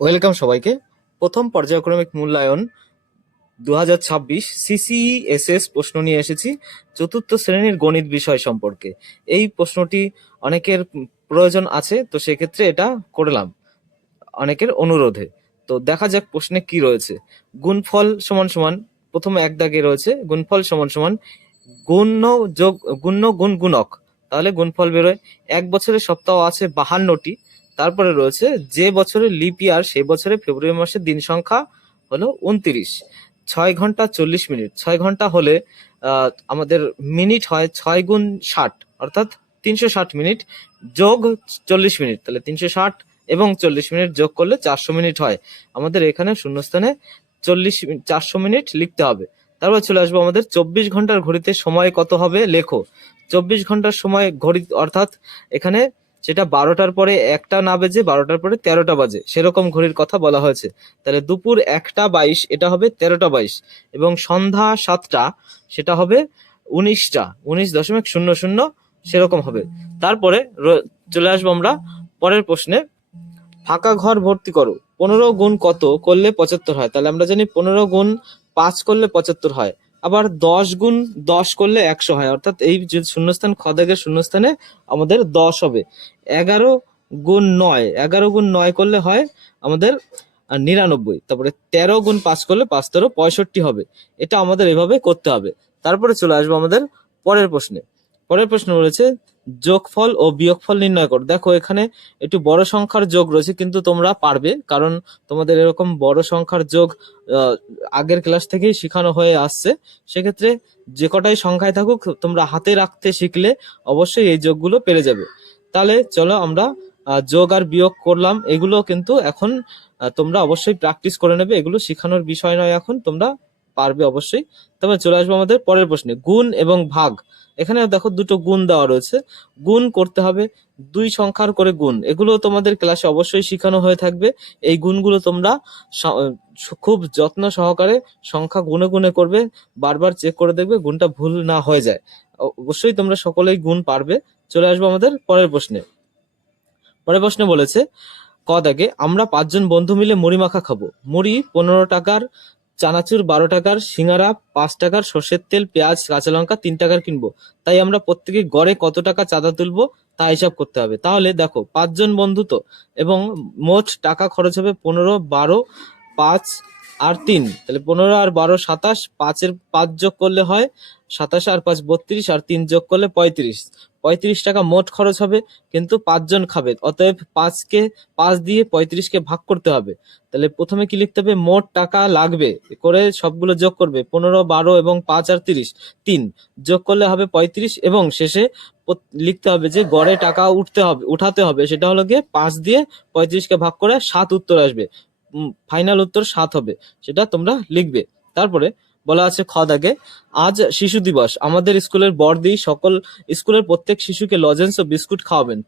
Welcome সবাইকে। প্রথম পর্যায়ক্রমিক মূল্যায়ন 2026 সিসিএসএস প্রশ্ন নিয়ে এসেছি চতুর্থ শ্রেণীর গণিত বিষয় সম্পর্কে। এই প্রশ্নটি অনেকের প্রয়োজন আছে, তো সেক্ষেত্রে এটা করলাম অনেকের অনুরোধে। তো দেখা যাক প্রশ্নে কি রয়েছে। গুণফল সমান সমান, প্রথমে এক দাগে রয়েছে গুণফল সমান সমান গুণ্য যোগ গুণ্য গুণ গুণক, তাহলে গুণফল বেরোয়। এক বছরের সপ্তাহ আছে 52টি, তারপরে রয়েছে যে বছরে লিপ ইয়ার সেই বছরে ফেব্রুয়ারি মাসের দিন সংখ্যা হলো 29। 6 ঘন্টা 40 মিনিট, 6 ঘন্টা হলে আমাদের মিনিট হয় 6 গুণ 60, অর্থাৎ 360 মিনিট যোগ 40 মিনিট, তাহলে 360 এবং 40 মিনিট যোগ করলে 400 মিনিট হয়। আমাদের এখানে শূন্যস্থানে 400 মিনিট লিখতে হবে। তারপর চলে আসবো আমাদের 24 ঘন্টার ঘড়িতে সময় কত হবে লেখো। 24 ঘন্টার সময় ঘড়ি, অর্থাৎ এখানে সেটা 12টার পরে 1টা না বেজে 12টার পরে 13টা বাজে, সেরকম ঘড়ির কথা বলা হয়েছে। তাহলে দুপুর 1টা 22 এটা হবে 13টা 22, এবং সন্ধ্যা 7টা সেটা হবে 19টা 19.00 সেরকম হবে। তারপরে চলে আসবো আমরা পরের প্রশ্নে। ফাঁকা ঘর ভর্তি করো। 15 গুণ কত করলে 75 হয়? তাহলে আমরা জানি 15 গুণ 5 করলে 75 হয়। আবার 10 গুণ 10 করলে 100 হয়, অর্থাৎ এই যে শূন্যস্থান খ দাগের শূন্যস্থানে আমাদের 10 হবে। 11 গুণ 9, 11 গুণ 9 করলে হয় আমাদের 99। তারপরে 13 গুণ 5 করলে 5 13 65 হবে। এটা আমাদের এভাবে করতে হবে। তারপরে চলে আসবো আমাদের পরের প্রশ্নে। পরের প্রশ্ন রয়েছে যোগফল ও বিয়োগফল নির্ণয় করো। দেখো এখানে একটু বড় সংখ্যার যোগ রয়েছে, কিন্তু তোমরা পারবে, কারণ তোমাদের এরকম বড় সংখ্যার যোগ আগের ক্লাস থেকেই শেখানো হয়ে আসছে। সেক্ষেত্রে যে কটাই সংখ্যায় থাকুক তোমরা হাতে রাখতে শিখলে অবশ্যই এই যোগগুলো পেরে যাবে। তাহলে চলো আমরা যোগ আর বিয়োগ করলাম, এগুলো কিন্তু এখন তোমরা অবশ্যই প্র্যাকটিস করে নেবে, এগুলো শেখানোর বিষয় নয়, এখন তোমরা পারবে অবশ্যই। তারপর চলে আসবো আমাদের পরের প্রশ্নে, গুণ এবং ভাগ। এখানে দেখো দুটো গুণ দেওয়া রয়েছে, গুণ করতে হবে, দুই সংখ্যার করে গুণ, এগুলো তোমাদের ক্লাসে অবশ্যই শেখানো হয়ে থাকবে। এই গুণগুলো তোমরা খুব যত্ন সহকারে সংখ্যা গুনে গুনে করবে, বারবার চেক করে দেখবে গুণটা ভুল না হয়ে যায়। অবশ্যই তোমরা সকলেই গুণ পারবে। চলে আসবো আমাদের পরের প্রশ্নে। পরের প্রশ্নে বলেছে ক দাগে, আমরা 5জন বন্ধু মিলে মুড়ি মাখা খাবো। মুড়ি 15 টাকার, চানাচুর 12 টাকার, সিঙ্গারা 5 টাকার, সর্ষের তেল, পেঁয়াজ, কাঁচা লঙ্কা 3 টাকার কিনবো। তাই আমরা প্রত্যেকে গড়ে কত টাকা চাঁদা তুলবো তা হিসাব করতে হবে। তাহলে দেখো 5জন বন্ধু তো, এবং মোট টাকা খরচ হবে 15, 12, 5 আর 3, তাহলে 15 আর 12 27, 5 যোগ করলে হয় 27, আর 5 32, আর 3 যোগ করলে 35 টাকা মোট খরচ হবে। কিন্তু 5জন খাবে, অতএব 5কে 5 দিয়ে 35কে ভাগ করতে হবে। তাহলে প্রথমে কি লিখতে হবে, মোট টাকা লাগবে করে সবগুলো যোগ করবে, 15, 12 এবং 5 আর 30, 3 যোগ করলে হবে 35, এবং শেষে লিখতে হবে যে গড়ে টাকা উঠাতে হবে, সেটা হলো গিয়ে 5 দিয়ে 35কে ভাগ করে 7 উত্তর আসবে। ফাইনাল উত্তর 7 হবে, সেটা তোমরা লিখবে। তারপরে বলা আছে খ দাগে, আজ শিশু দিবস, আমাদের স্কুলের বড়দি সকল স্কুলের প্রত্যেক শিশুকে লজেন্স ও বিস্কুট খাওয়াবেন।